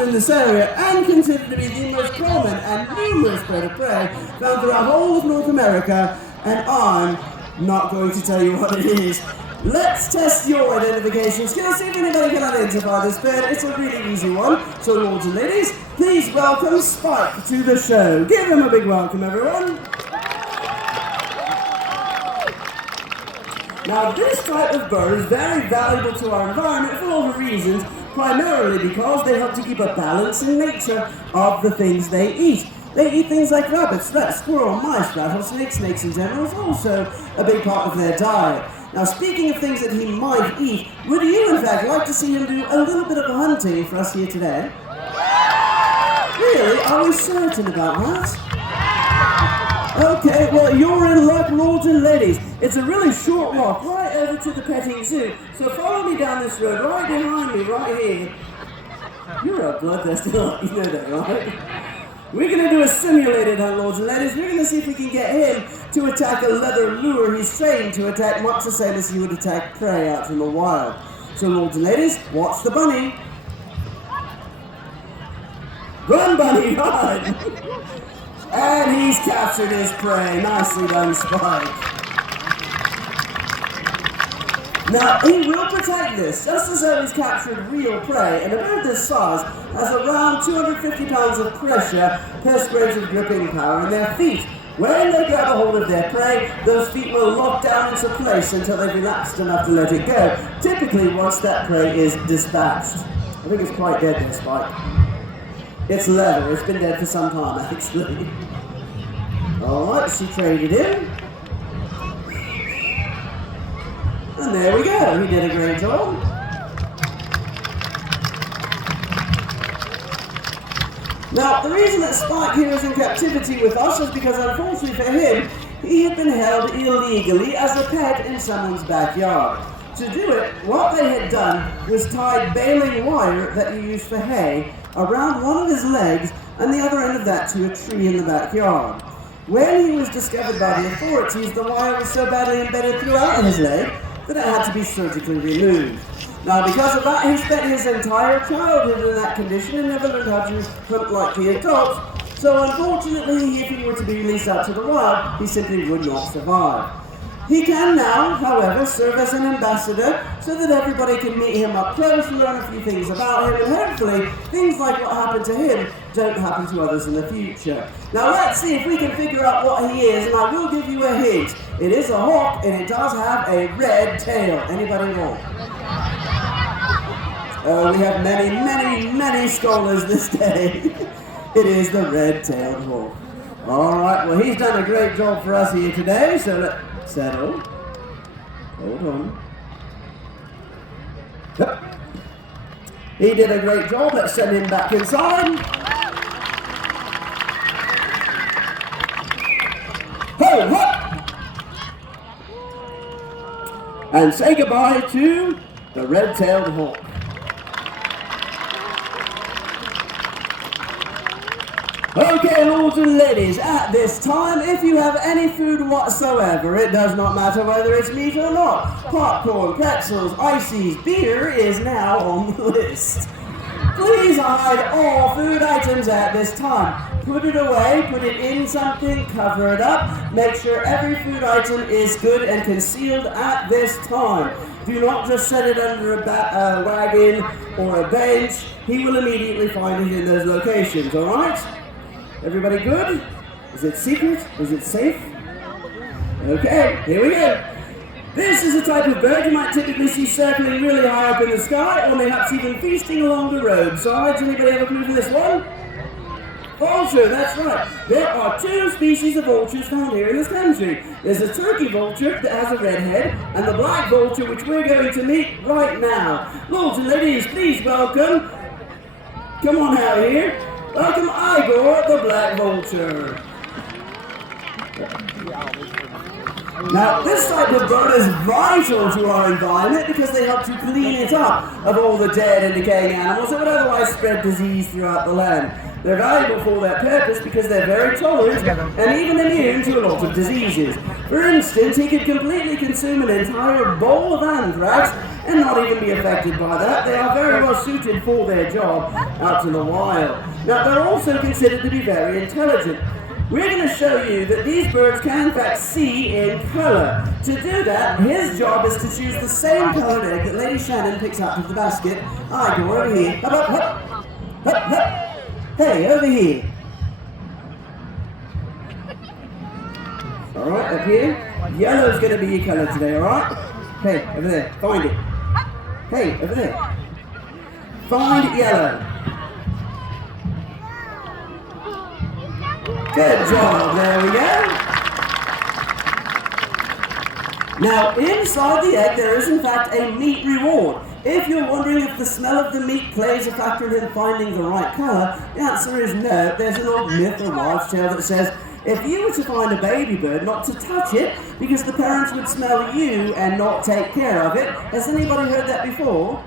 found in this area and considered to be the most common and numerous bird of prey found throughout all of North America, and I'm not going to tell you what it is. Let's test your identification skills, see if anybody can identify this bird. It's a really easy one. So, lords and ladies, please welcome Spike to the show. Give him a big welcome, everyone. Now, this type of bird is very valuable to our environment for all the reasons, primarily because they help to keep a balance in nature of the things they eat. They eat things like rabbits, rats, squirrel, mice, rattlesnakes, snakes in general is also a big part of their diet. Now, speaking of things that he might eat, would you, in fact, like to see him do a little bit of hunting for us here today? Really? Are we certain about that? Okay, well, you're in luck, lords and ladies. It's a really short walk right over to the petting zoo. So follow me down this road, right behind me, right here. You're a bloodthirsty lot, you know that, right? We're going to do a simulated hunt, lords and ladies. We're going to see if we can get him to attack a leather lure he's trained to attack, much the same as he would attack prey out in the wild. So, lords and ladies, watch the bunny. Run, bunny, run! And he's captured his prey. Nicely done, Spike. Now, he will protect this, just as though he's captured real prey, and a bird this size has around 250 pounds of pressure per square inch of gripping power in their feet. When they grab a hold of their prey, those feet will lock down into place until they've relaxed enough to let it go, typically once that prey is dispatched. I think it's quite dead there, Spike. It's leather, it's been dead for some time, actually. Alright, she traded in. And there we go, he did a great job. Now, the reason that Spike here is in captivity with us is because, unfortunately for him, he had been held illegally as a pet in someone's backyard. To do it, what they had done was tied baling wire that you use for hay around one of his legs and the other end of that to a tree in the backyard. When he was discovered by the authorities, the wire was so badly embedded throughout his leg that it had to be surgically removed. Now, because of that, he spent his entire childhood in that condition and never learned how to hunt like the adults. So, unfortunately, if he were to be released out to the wild, he simply would not survive. He can now, however, serve as an ambassador so that everybody can meet him up close and learn a few things about him, and hopefully, things like what happened to him don't happen to others in the future. Now, let's see if we can figure out what he is, and I will give you a hint. It is a hawk, and it does have a red tail. Anybody know? Oh, we have many, many, many scholars this day. It is the red-tailed hawk. All right, well, he's done a great job for us here today, so let's settle. Hold on. Yep. He did a great job. Let's send him back inside. Ho, ho! And say goodbye to the red-tailed hawk. Okay, lords and ladies, at this time, if you have any food whatsoever, it does not matter whether it's meat or not. Popcorn, pretzels, ices, beer is now on the list. Please hide all food items at this time. Put it away, put it in something, cover it up. Make sure every food item is good and concealed at this time. Do not just set it under a wagon or a bench. He will immediately find it in those locations, all right? Everybody good? Is it secret? Is it safe? Okay, here we go. This is a type of bird you might typically see circling really high up in the sky, or perhaps even feasting along the roadside. Anybody have a clue for this one? Vulture, that's right. There are two species of vultures found here in this country. There's a turkey vulture that has a red head, and the black vulture, which we're going to meet right now. Lords and ladies, please welcome. Come on out here. Welcome Igor, the black vulture. Now, this type of bird is vital to our environment because they help to clean it up of all the dead and decaying animals that would otherwise spread disease throughout the land. They're valuable for that purpose because they're very tolerant and even immune to a lot of diseases. For instance, he could completely consume an entire bowl of anthrax and not even be affected by that. They are very well suited for their job out in the wild. Now, they're also considered to be very intelligent. We're going to show you that these birds can in fact see in color. To do that, his job is to choose the same colored egg that Lady Shannon picks out of the basket. I go over here. Hup, hup, hup. Hup, hup. Hey, over here. Alright, up here. Yellow's going to be your color today, alright? Hey, over there. Find it. Hey, over there. Find yellow. Good job, there we go. Now, inside the egg, there is in fact a meat reward. If you're wondering if the smell of the meat plays a factor in finding the right color, the answer is no. There's an old myth or wives' tale that says, if you were to find a baby bird, not to touch it, because the parents would smell you and not take care of it. Has anybody heard that before?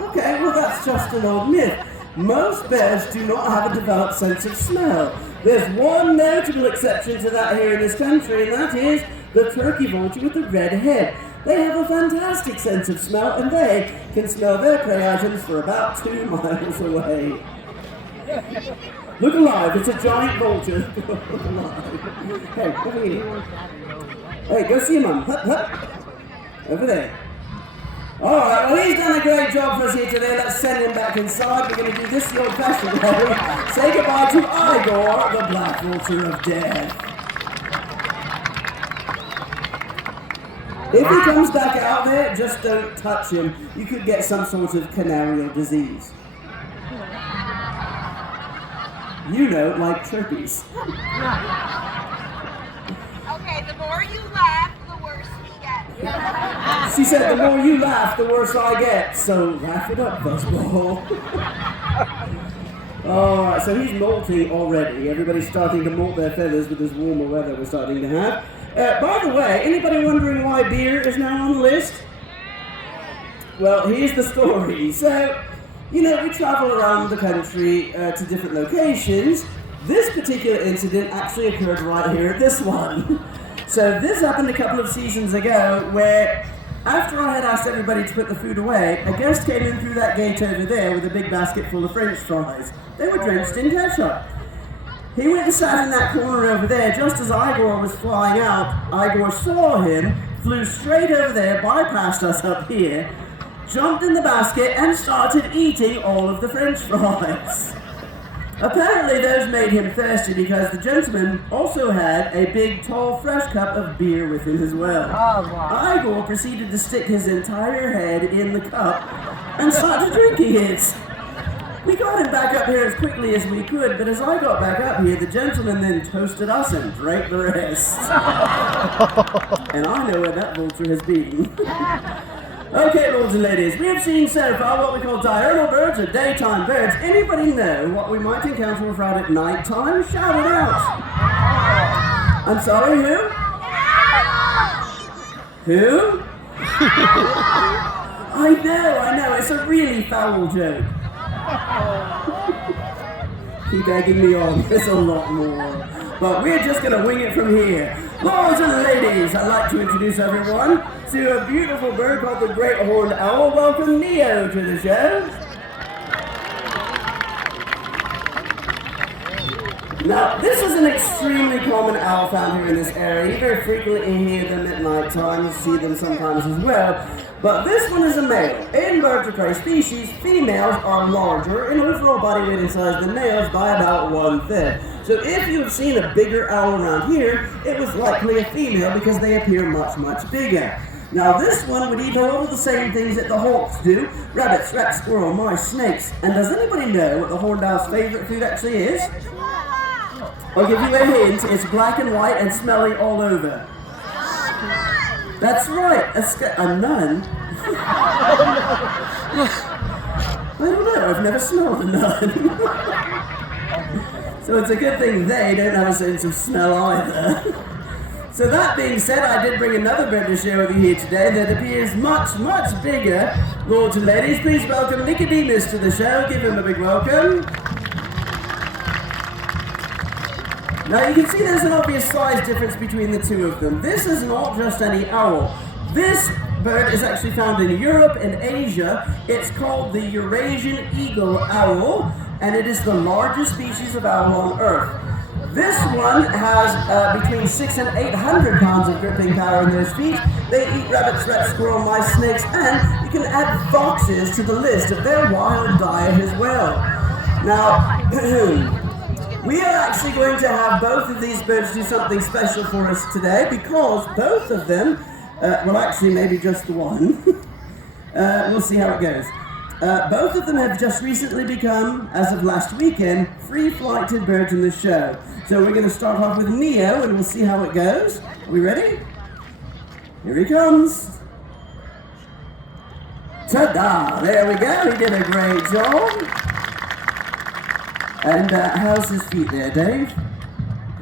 Okay, well that's just an old myth. Most birds do not have a developed sense of smell. There's one notable exception to that here in this country, and that is the turkey vulture with the red head. They have a fantastic sense of smell, and they can smell their prey items for about 2 miles away. Look alive, it's a giant vulture. Look alive. Hey, over here. Hey, go see your mum. Hup, hup. Over there. Alright, well he's done a great job for us here today. Let's send him back inside. We're going to do this the old-fashioned way. Say goodbye to Igor, the black vulture of death. If he comes back out there, just don't touch him. You could get some sort of canarial disease. You know, like chirpies. Okay, the more you laugh, the worse we get. She said, the more you laugh, the worse I get. So laugh it up, Buzzball. Alright, so he's molting already. Everybody's starting to molt their feathers with this warmer weather we're starting to have. By the way, anybody wondering why beer is now on the list? Well, here's the story. So, you know, we travel around the country to different locations. This particular incident actually occurred right here at this one. So this happened a couple of seasons ago where after I had asked everybody to put the food away, a guest came in through that gate over there with a big basket full of French fries. They were drenched in ketchup. He went and sat in that corner over there. Just as Igor was flying out, Igor saw him, flew straight over there, bypassed us up here, jumped in the basket and started eating all of the French fries. Apparently those made him thirsty because the gentleman also had a big, tall, fresh cup of beer with him as well. Oh, wow. Igor proceeded to stick his entire head in the cup and started drinking it. We got him back up here as quickly as we could, but as I got back up here, the gentleman then toasted us and drank the rest. And I know where that vulture has been. Okay, lords and ladies, we have seen so far what we call diurnal birds or daytime birds. Anybody know what we might encounter around at night time? Shout it out. I'm sorry, who? Who? I know, it's a really foul joke. Keep egging me on, there's a lot more. But we're just going to wing it from here. Lords and ladies, I'd like to introduce everyone to a beautiful bird called the Great Horned Owl. Welcome Neo to the show. Now, this is an extremely common owl found here in this area. You very frequently hear them at night time. You see them sometimes as well. But this one is a male. In birds of prey species, females are larger in overall body weight and size than males by about 1/5. So if you have seen a bigger owl around here, it was likely a female because they appear much, much bigger. Now this one would eat all of the same things that the hawks do: rabbits, rats, squirrel, mice, snakes. And does anybody know what the horned owl's favorite food actually is? I'll give you a hint, it's black and white and smelly all over. That's right, a nun. I don't know, I've never smelled a nun. So it's a good thing they don't have a sense of smell either. So that being said, I did bring another bird to share with you here today that appears much, much bigger. Lords and ladies, please welcome Nicodemus to the show. Give him a big welcome. Now you can see there's an obvious size difference between the two of them. This is not just any owl. This bird is actually found in Europe and Asia. It's called the Eurasian eagle owl, and it is the largest species of owl on Earth. This one has between 600 and 800 pounds of gripping power in those feet. They eat rabbits, rats, squirrel, mice, snakes, and you can add foxes to the list of their wild diet as well. Now, we are actually going to have both of these birds do something special for us today because both of them, well actually maybe just the one, we'll see how it goes. Both of them have just recently become, as of last weekend, free-flighted birds in the show. So we're going to start off with Neo and we'll see how it goes. Are we ready? Here he comes. Ta-da! There we go. He did a great job. And how's his feet there, Dave?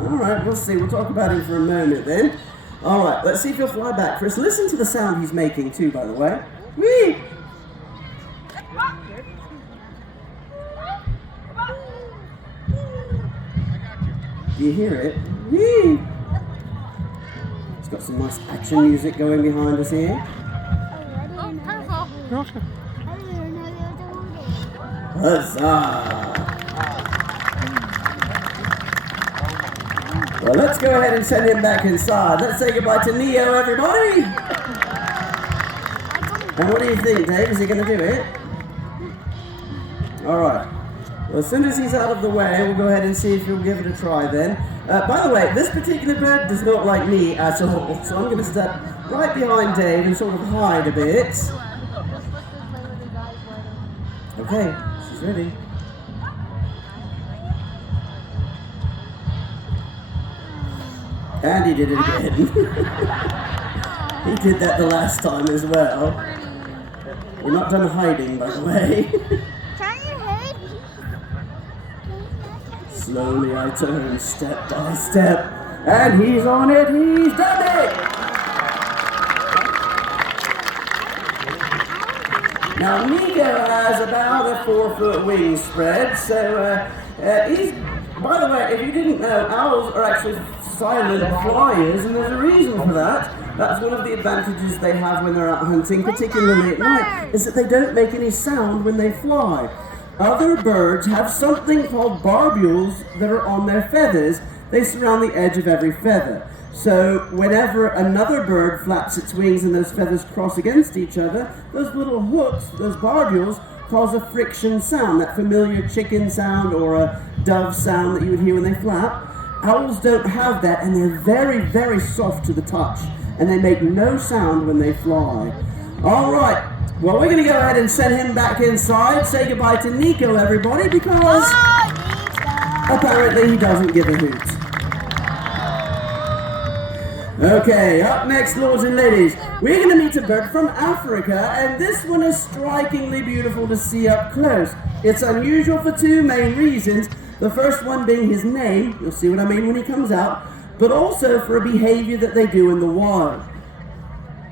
All right, we'll see. We'll talk about him for a moment then. All right, let's see if he'll fly back first. Listen to the sound he's making too, by the way. Whee! Do you hear it? Whee! It's got some nice action music going behind us here. Huzzah! Well, let's go ahead and send him back inside. Let's say goodbye to Neo, everybody! And what do you think, Dave? Is he going to do it? Alright. Well, as soon as he's out of the way, we'll go ahead and see if he'll give it a try then. By the way, this particular bird does not like me at all, so I'm going to step right behind Dave and sort of hide a bit. Okay, she's ready. And he did it again. He did that the last time as well. We're not done hiding, by the way. Slowly I turn, step by step, and he's on it, he's done it! Now Nico has about a 4-foot wingspread, so he's, by the way, if you didn't know, owls are actually silent flyers, and there's a reason for that. That's one of the advantages they have when they're out hunting, particularly at night, is that they don't make any sound when they fly. Other birds have something called barbules that are on their feathers. They surround the edge of every feather. So whenever another bird flaps its wings and those feathers cross against each other, those little hooks, those barbules, cause a friction sound, that familiar chicken sound or a dove sound that you would hear when they flap. Owls don't have that, and they're very, very soft to the touch, and they make no sound when they fly. All right. Well, we're going to go ahead and send him back inside. Say goodbye to Nico, everybody, because apparently he doesn't give a hoot. Okay, up next, lords and ladies, we're going to meet a bird from Africa, and this one is strikingly beautiful to see up close. It's unusual for two main reasons. The first one being his name, you'll see what I mean when he comes out, but also for a behavior that they do in the wild.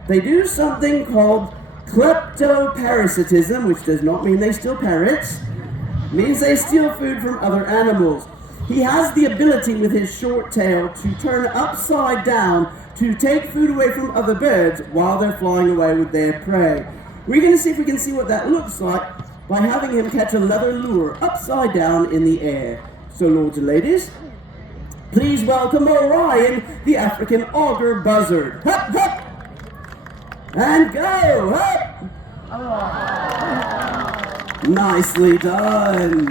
They do something called kleptoparasitism, which does not mean they steal parrots. It means they steal food from other animals. He has the ability with his short tail to turn upside down to take food away from other birds while they're flying away with their prey. We're going to see if we can see what that looks like by having him catch a leather lure upside down in the air. So, lords and ladies, please welcome Orion, the African auger buzzard. Hup, hup! And go! Hup! Oh. Nicely done!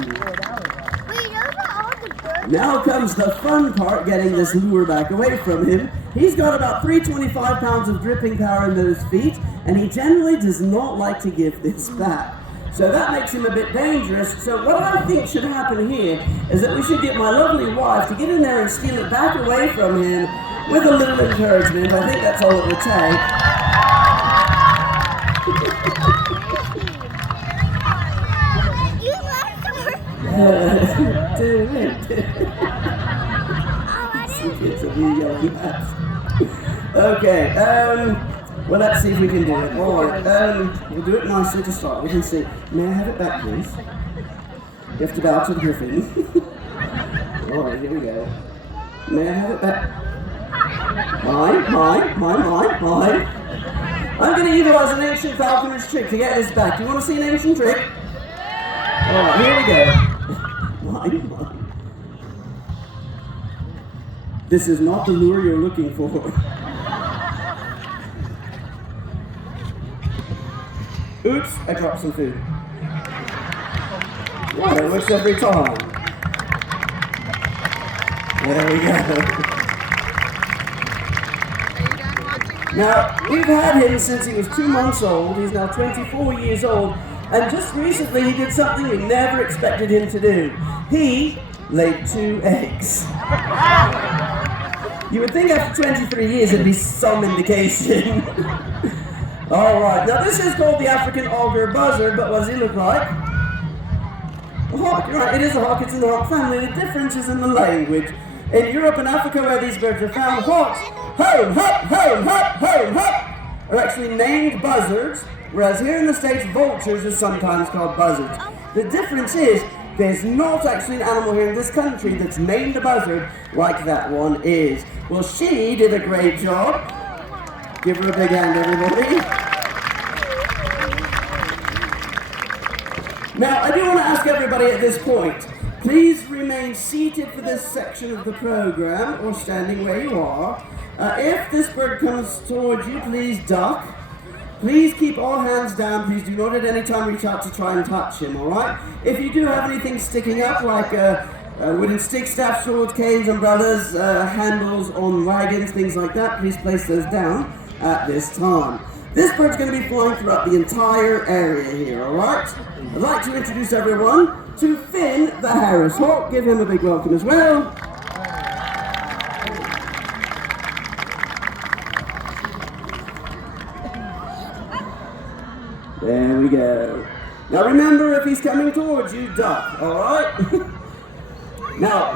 Now comes the fun part, getting this lure back away from him. He's got about 325 pounds of gripping power in those feet, and he generally does not like to give this back. So that makes him a bit dangerous. So what I think should happen here is that we should get my lovely wife to get in there and steal it back away from him with a little encouragement. I think that's all it would take. Okay, well, let's see if we can do it. Alright, we'll do it nicely to start. We can see. May I have it back, please? You have to bow to the griffin. Alright, here we go. May I have it back? Mine. I'm going to utilize an ancient falconer's trick to get this back. Do you want to see an ancient trick? Alright, here we go. My. This is not the lure you're looking for. Oops, I dropped some food. Well, it works every time. There we go. Now, we've had him since he was 2 months old. He's now 24 years old. And just recently he did something we never expected him to do. He laid 2 eggs. You would think after 23 years there'd be some indication. Alright, now this is called the African auger buzzard, but what does he look like? A hawk, you're right, it is a hawk, it's in the hawk family. The difference is in the language. In Europe and Africa where these birds are found, hawks, home, hop, home, hop, home, hop, are actually named buzzards, whereas here in the States, vultures are sometimes called buzzards. The difference is, there's not actually an animal here in this country that's named a buzzard like that one is. Well, she did a great job. Give her a big hand, everybody. Now, I do want to ask everybody at this point, please remain seated for this section of the program, or standing where you are. If this bird comes towards you, please duck. Please keep all hands down. Please do not at any time reach out to try and touch him, alright? If you do have anything sticking up, like wooden sticks, staffs, swords, canes, umbrellas, handles on wagons, things like that, please place those down at this time. This bird's going to be flying throughout the entire area here, alright? I'd like to introduce everyone to Finn the Harris Hawk. Give him a big welcome as well. There we go. Now remember, if he's coming towards you, duck, alright? Now,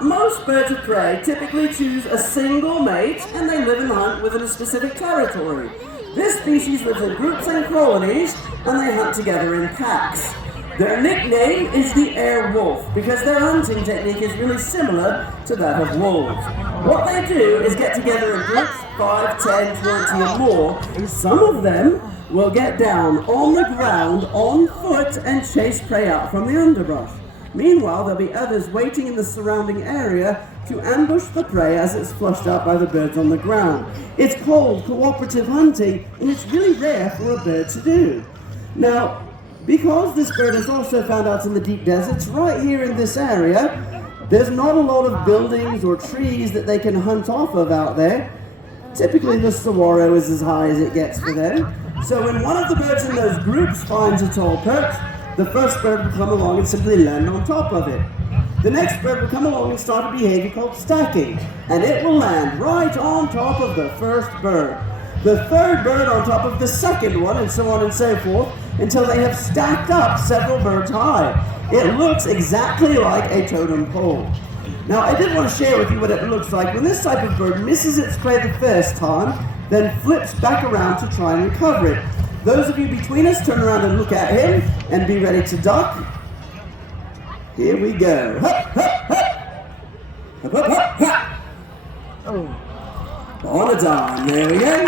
most birds of prey typically choose a single mate and they live and hunt within a specific territory. This species lives in groups and colonies and they hunt together in packs. Their nickname is the air wolf because their hunting technique is really similar to that of wolves. What they do is get together in groups, 5, 10, 20 or more, and some of them will get down on the ground on foot and chase prey out from the underbrush. Meanwhile, there'll be others waiting in the surrounding area to ambush the prey as it's flushed out by the birds on the ground. It's called cooperative hunting, and it's really rare for a bird to do. Now, because this bird is also found out in the deep deserts, right here in this area, there's not a lot of buildings or trees that they can hunt off of out there. Typically, the saguaro is as high as it gets for them. So when one of the birds in those groups finds a tall perch, the first bird will come along and simply land on top of it. The next bird will come along and start a behavior called stacking, and it will land right on top of the first bird. The third bird on top of the second one, and so on and so forth, until they have stacked up several birds high. It looks exactly like a totem pole. Now, I did want to share with you what it looks like when this type of bird misses its prey the first time, then flips back around to try and recover it. Those of you between us, turn around and look at him and be ready to duck. Here we go. Hup, hup, hup. Hup, hup, hup, hup. Oh. On a dime. There we go.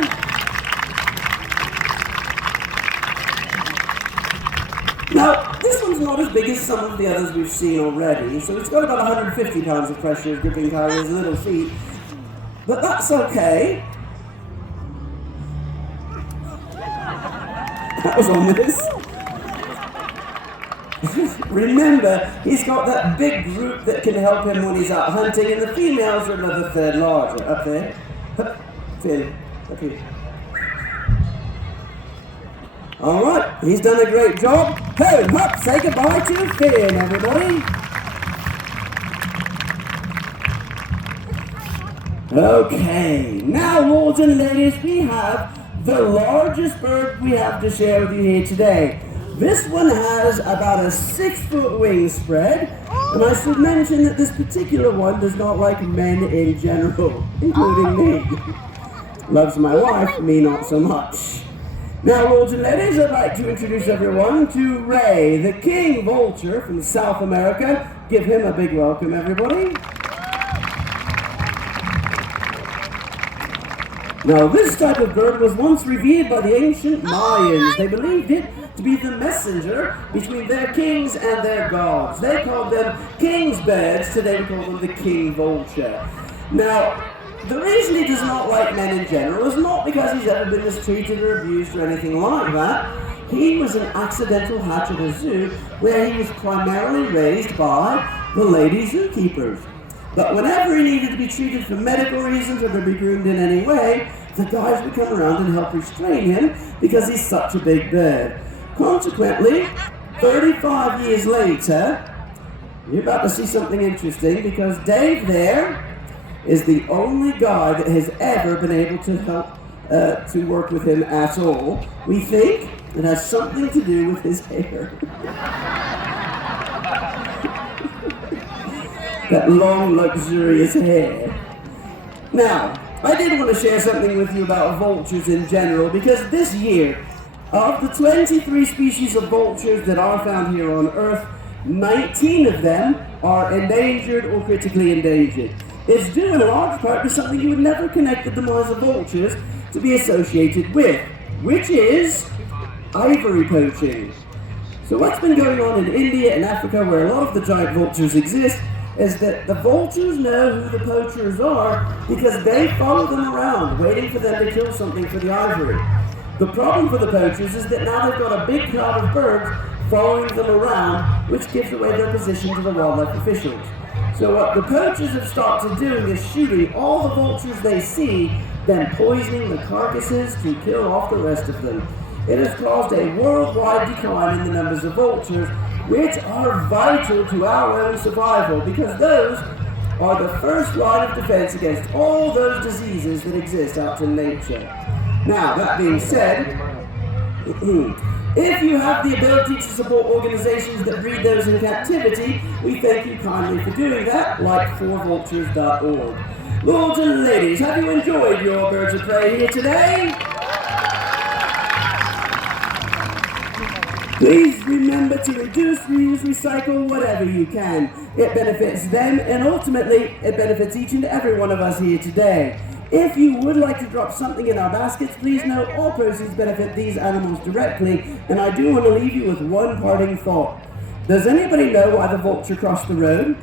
Now, this one's not as big as some of the others we've seen already, so it's got about 150 pounds of pressure gripping Kyrie's little feet. But that's okay. That was ominous. Remember, he's got that big group that can help him when he's out hunting, and the females are another third larger. Up there. Hup, Finn. Up here. Alright, he's done a great job. Home, hop, say goodbye to Finn, everybody. Okay, now, lords and ladies, we have the largest bird we have to share with you here today. This one has about a 6-foot wingspread, and I should mention that this particular one does not like men in general, including me. Loves my wife, me not so much. Now, lords and ladies, I'd like to introduce everyone to Ray, the king vulture from South America. Give him a big welcome, everybody. Now, this type of bird was once revered by the ancient Mayans. They believed it to be the messenger between their kings and their gods. They called them king's birds, today we call them the king vulture. Now, the reason he does not like men in general is not because he's ever been mistreated or abused or anything like that. He was an accidental hatch at a zoo where he was primarily raised by the lady zookeepers. But whenever he needed to be treated for medical reasons or to be groomed in any way, the guys would come around and help restrain him because he's such a big bird. Consequently, 35 years later, you're about to see something interesting because Dave there is the only guy that has ever been able to help to work with him at all. We think it has something to do with his hair. That long, luxurious hair. Now, I did want to share something with you about vultures in general, because this year, of the 23 species of vultures that are found here on Earth, 19 of them are endangered or critically endangered. It's due in large part to something you would never connect the demise of vultures to be associated with, which is ivory poaching. So what's been going on in India and Africa, where a lot of the giant vultures exist, is that the vultures know who the poachers are because they follow them around, waiting for them to kill something for the ivory. The problem for the poachers is that now they've got a big crowd of birds following them around, which gives away their position to the wildlife officials. So what the poachers have started doing is shooting all the vultures they see, then poisoning the carcasses to kill off the rest of them. It has caused a worldwide decline in the numbers of vultures, which are vital to our own survival, because those are the first line of defense against all those diseases that exist out in nature. Now, that being said, if you have the ability to support organizations that breed those in captivity, we thank you kindly for doing that, like 4vultures.org. Lords and ladies, have you enjoyed your birds of prey here today? Please remember to reduce, reuse, recycle, whatever you can. It benefits them, and ultimately, it benefits each and every one of us here today. If you would like to drop something in our baskets, please know all proceeds benefit these animals directly, and I do want to leave you with one parting thought. Does anybody know why the vulture crossed the road?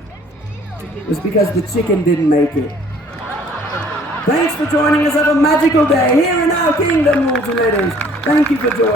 It was because the chicken didn't make it. Thanks for joining us. Have a magical day here in our kingdom, lords and ladies. Thank you for joining.